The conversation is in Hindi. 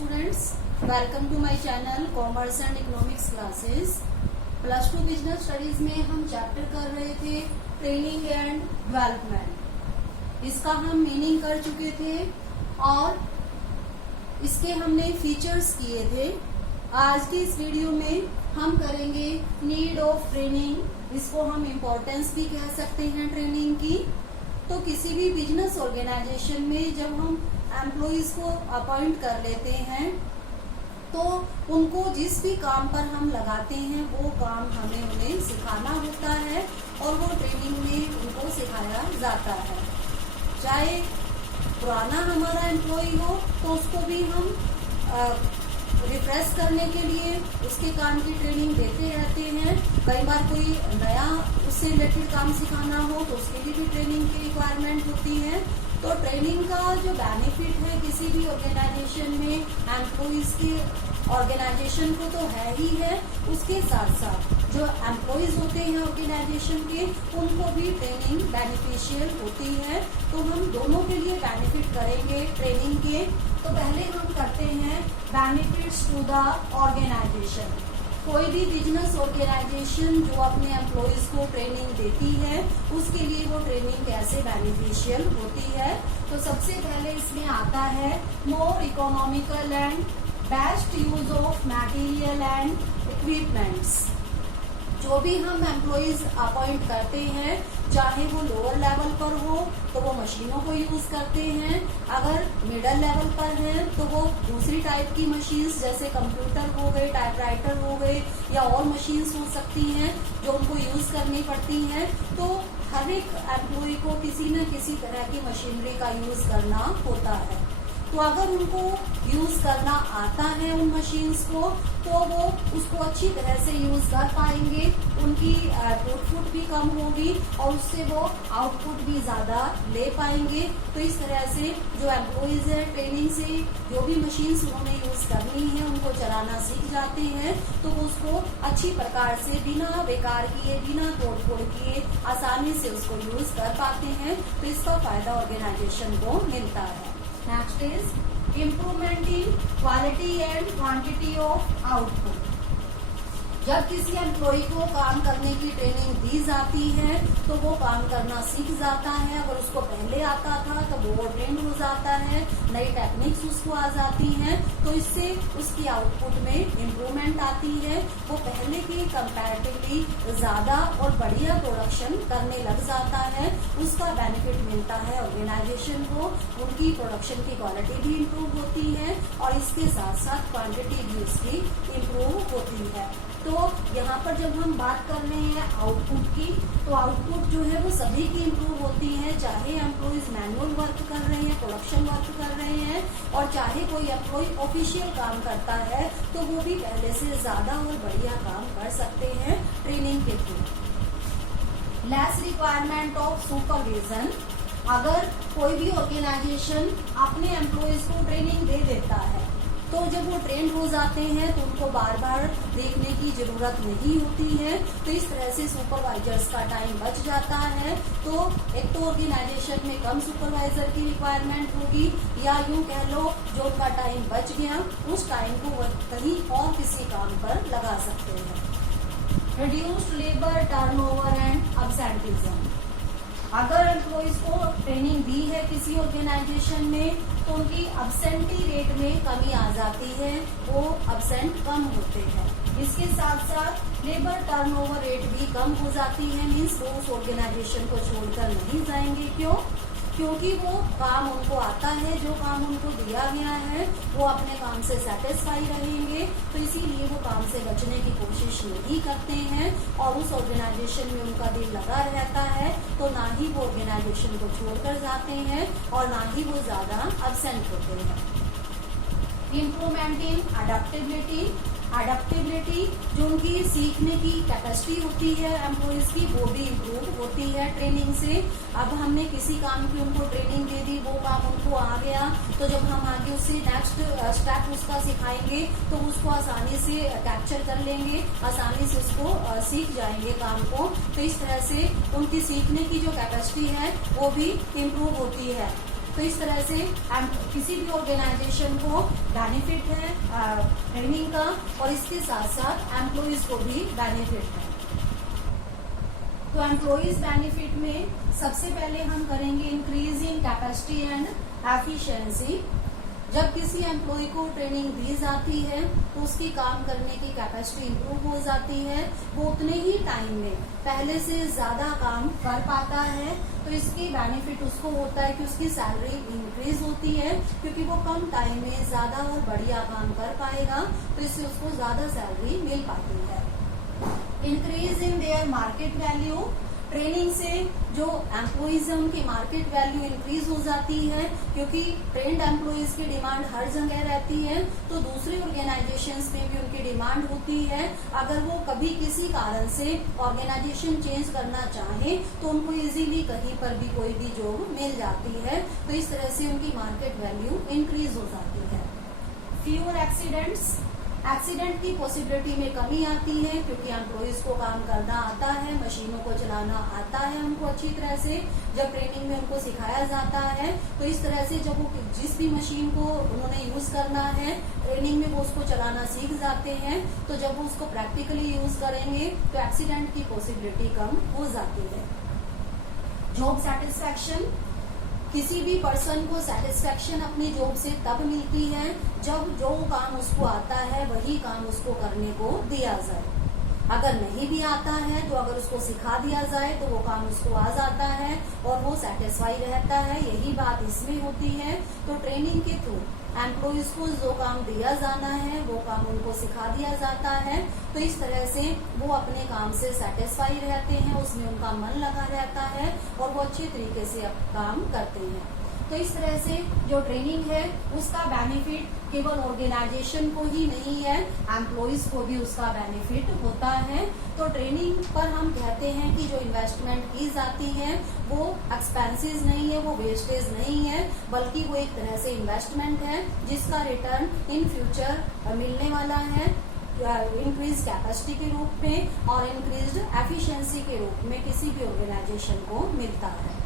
students, welcome to my channel Commerce and Economics classes. Plus 2 business studies में हम चैप्टर कर रहे थे ट्रेनिंग एंड डेवलपमेंट। इसका हम मीनिंग कर चुके थे और इसके हमने फीचर्स किए थे। आज की इस वीडियो में हम करेंगे नीड ऑफ ट्रेनिंग। इसको हम इम्पोर्टेंस भी कह सकते हैं ट्रेनिंग की। तो किसी भी बिजनेस ऑर्गेनाइजेशन में जब हम एम्प्लॉइज को अपॉइंट कर लेते हैं तो उनको जिस भी काम पर हम लगाते हैं वो काम हमें उन्हें सिखाना होता है और वो ट्रेनिंग में उनको सिखाया जाता है। चाहे पुराना हमारा एम्प्लॉय हो तो उसको भी हम रिफ्रेश करने के लिए उसके काम की ट्रेनिंग देते रहते हैं। कई बार कोई नया उससे रिलेटेड काम सिखाना हो तो उसके लिए भी ट्रेनिंग की रिक्वायरमेंट होती है। तो ट्रेनिंग का जो बेनिफिट है किसी भी ऑर्गेनाइजेशन में एम्प्लॉइज के ऑर्गेनाइजेशन को तो है ही है, उसके साथ साथ जो एम्प्लॉइज होते हैं ऑर्गेनाइजेशन के उनको भी ट्रेनिंग बेनिफिशियल होती है। तो हम दोनों के लिए बेनिफिट करेंगे ट्रेनिंग के। तो पहले हम करते हैं बेनिफिट्स टू द ऑर्गेनाइजेशन। कोई भी बिजनेस ऑर्गेनाइजेशन जो अपने एम्प्लॉइज को ट्रेनिंग देती है उसके लिए वो ट्रेनिंग कैसे बेनिफिशियल होती है। तो सबसे पहले इसमें आता है मोर economical and best use of material and equipments. जो भी हम एम्प्लॉइज अपॉइंट करते हैं चाहे वो लोअर लेवल पर हो तो वो मशीनों को यूज करते हैं, अगर मिडल लेवल पर है तो वो दूसरी टाइप की मशीन्स जैसे कंप्यूटर हो गए, टाइपराइटर हो गए या और मशीन्स हो सकती हैं जो उनको यूज करनी पड़ती हैं। तो हर एक एम्प्लॉय को किसी न किसी तरह की मशीनरी का यूज करना होता है। तो अगर उनको यूज करना आता है उन मशीन्स को तो वो उसको अच्छी तरह से यूज कर पाएंगे, उनकी थ्रूपुट भी कम होगी और उससे वो आउटपुट भी ज्यादा ले पाएंगे। तो इस तरह से जो एम्प्लॉइज है ट्रेनिंग से जो भी मशीन्स उन्होंने यूज करनी है उनको चलाना सीख जाते हैं तो वो उसको अच्छी प्रकार से बिना बेकार किए, बिना तोड़ फोड़ किए आसानी से उसको यूज कर पाते हैं। तो इसका फायदा ऑर्गेनाइजेशन को मिलता है। Next is improvement in quality and quantity of output। जब किसी एम्प्लॉय को काम करने की ट्रेनिंग दी जाती है तो वो काम करना सीख जाता है। अगर उसको पहले आता था तो वो ट्रेंड हो जाता है, नई टेक्निक्स उसको आ जाती हैं तो इससे उसकी आउटपुट में इम्प्रूवमेंट आती है। वो पहले की कंपैरेटिवली ज्यादा और बढ़िया प्रोडक्शन करने लग जाता है, उसका बेनिफिट मिलता है ऑर्गेनाइजेशन को। उनकी प्रोडक्शन की क्वालिटी भी इम्प्रूव होती है और इसके साथ साथ क्वांटिटी भी उसकी इम्प्रूव होती है। तो यहाँ पर जब हम बात कर रहे हैं आउटपुट की तो आउटपुट जो है वो सभी की इम्प्रूव होती है, चाहे एम्प्लॉइज मैनुअल वर्क कर रहे हैं, प्रोडक्शन वर्क कर रहे हैं और चाहे कोई एम्प्लॉय ऑफिशियल काम करता है तो वो भी पहले से ज्यादा और बढ़िया काम कर सकते हैं ट्रेनिंग के through. Less requirement of supervision. अगर कोई भी ऑर्गेनाइजेशन अपने एम्प्लॉइज को ट्रेनिंग दे देता है तो जब वो ट्रेंड हो जाते हैं तो उनको बार बार देखने की जरूरत नहीं होती है। तो इस तरह से सुपरवाइजर्स का टाइम बच जाता है। तो एक तो ऑर्गेनाइजेशन में कम सुपरवाइजर की रिक्वायरमेंट होगी या यूं कह लो जो उनका टाइम बच गया उस टाइम को वो कहीं और किसी काम पर लगा सकते हैं। Reduced labour turnover and absenteeism. अगर एम्प्लॉइज को ट्रेनिंग दी है किसी ऑर्गेनाइजेशन में तो उनकी एब्सेंटी रेट में कमी आ जाती है, वो एब्सेंट कम होते हैं। इसके साथ साथ लेबर टर्नओवर रेट भी कम हो जाती है, मीन्स वो उस ऑर्गेनाइजेशन को छोड़कर नहीं जाएंगे। क्यों? क्योंकि वो काम उनको आता है, जो काम उनको दिया गया है वो अपने काम से सेटिस्फाई रहेंगे। तो इसीलिए वो काम से बचने की कोशिश नहीं करते हैं और उस ऑर्गेनाइजेशन में उनका दिल लगा रहता है। तो ना ही वो ऑर्गेनाइजेशन को छोड़कर जाते हैं और ना ही वो ज्यादा एब्सेंट होते हैं। Improvement in adaptability. अडेप्टेबिलिटी जो उनकी सीखने की कैपेसिटी होती है एम्प्लॉइज की वो भी इम्प्रूव होती है ट्रेनिंग से। अब हमने किसी काम की उनको ट्रेनिंग दे दी, वो काम उनको आ गया तो जब हम आगे उससे नेक्स्ट स्टेप उसका सिखाएंगे तो उसको आसानी से कैप्चर कर लेंगे, आसानी से उसको सीख जाएंगे काम को। तो इस तरह से उनकी सीखने की जो कैपेसिटी है वो भी इम्प्रूव होती है। तो इस तरह से किसी भी ऑर्गेनाइजेशन को बेनिफिट है ट्रेनिंग का, और इसके साथ साथ एम्प्लॉइज को भी बेनिफिट है। तो एम्प्लॉइज बेनिफिट में सबसे पहले हम करेंगे increase in capacity and efficiency. जब किसी एम्प्लॉय को ट्रेनिंग दी जाती है तो उसकी काम करने की कैपेसिटी इंप्रूव हो जाती है, वो उतने ही टाइम में पहले से ज्यादा काम कर पाता है। तो इसकी बेनिफिट उसको होता है कि उसकी सैलरी इंक्रीज होती है, क्योंकि वो कम टाइम में ज्यादा और बढ़िया काम कर पाएगा, तो इससे उसको ज्यादा सैलरी मिल पाती है। Increase in their market value, training से जो एम्प्लॉइज है उनकी मार्केट वैल्यू इंक्रीज हो जाती है, क्योंकि ट्रेंड एम्प्लॉइज की डिमांड हर जगह रहती है, तो दूसरे ऑर्गेनाइजेशंस में भी उनकी डिमांड होती है। अगर वो कभी किसी कारण से ऑर्गेनाइजेशन चेंज करना चाहे तो उनको इजीली कहीं पर भी कोई भी जॉब मिल जाती है, तो इस तरह से उनकी मार्केट वैल्यू इंक्रीज हो जाती है। फ्यूअर एक्सीडेंट्स, एक्सीडेंट की पॉसिबिलिटी में कमी आती है, क्योंकि एम्प्लॉइज को काम करना आता है, मशीनों को चलाना आता है उनको अच्छी तरह से। जब ट्रेनिंग में उनको सिखाया जाता है तो इस तरह से जब वो जिस भी मशीन को उन्होंने यूज करना है ट्रेनिंग में वो उसको चलाना सीख जाते हैं, तो जब वो उसको प्रैक्टिकली यूज करेंगे तो एक्सीडेंट की पॉसिबिलिटी कम हो जाती है। जॉब सेटिस्फैक्शन, किसी भी पर्सन को सेटिस्फैक्शन अपनी जॉब से तब मिलती है जब जो काम उसको आता है वही काम उसको करने को दिया जाए। अगर नहीं भी आता है तो अगर उसको सिखा दिया जाए तो वो काम उसको आ जाता है और वो सेटिस्फाई रहता है, यही बात इसमें होती है। तो ट्रेनिंग के थ्रू एम्प्लॉइज को जो काम दिया जाना है वो काम उनको सिखा दिया जाता है, तो इस तरह से वो अपने काम से सेटिस्फाई रहते हैं, उसमें उनका मन लगा रहता है और वो अच्छे तरीके से काम करते हैं। तो इस तरह से जो ट्रेनिंग है उसका बेनिफिट केवल ऑर्गेनाइजेशन को ही नहीं है, एम्प्लॉइज को भी उसका बेनिफिट होता है। तो ट्रेनिंग पर हम कहते हैं कि जो इन्वेस्टमेंट की जाती है वो एक्सपेंसेस नहीं है, वो वेस्टेज नहीं है, बल्कि वो एक तरह से इन्वेस्टमेंट है जिसका रिटर्न इन फ्यूचर मिलने वाला है, इंक्रीज कैपेसिटी के रूप में और इंक्रीज्ड एफिशिएंसी के रूप में किसी भी ऑर्गेनाइजेशन को मिलता है।